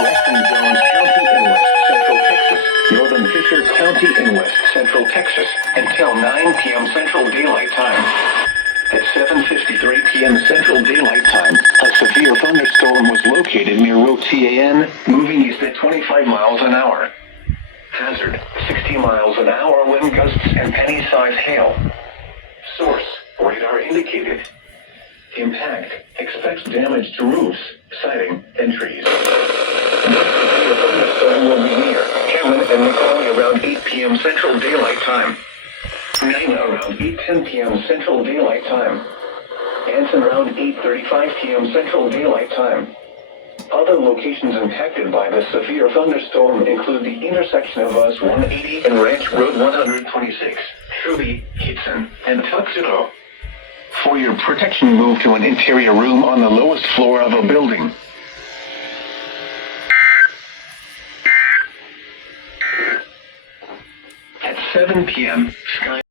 Western Jones County in West Central Texas, Northern Fisher County in West Central Texas, until 9 p.m. Central Daylight Time. At 7:53 p.m. Central Daylight Time, a severe thunderstorm was located near Route TAN, moving east at 25 miles an hour. Hazard, 60 miles an hour wind gusts and penny-size hail. Source, radar indicated. Impact, expects damage to roofs, siding, and trees. This severe thunderstorm will be near Cameron and McCauley around 8 p.m. Central Daylight Time. Nina around 8:10 p.m. Central Daylight Time. Anson around 8:35 p.m. Central Daylight Time. Other locations impacted by the severe thunderstorm include the intersection of US 180 and Ranch Road 126, Truby, Kitson, and Tuxedo. For your protection, move to an interior room on the lowest floor of a building. At 7 p.m., sky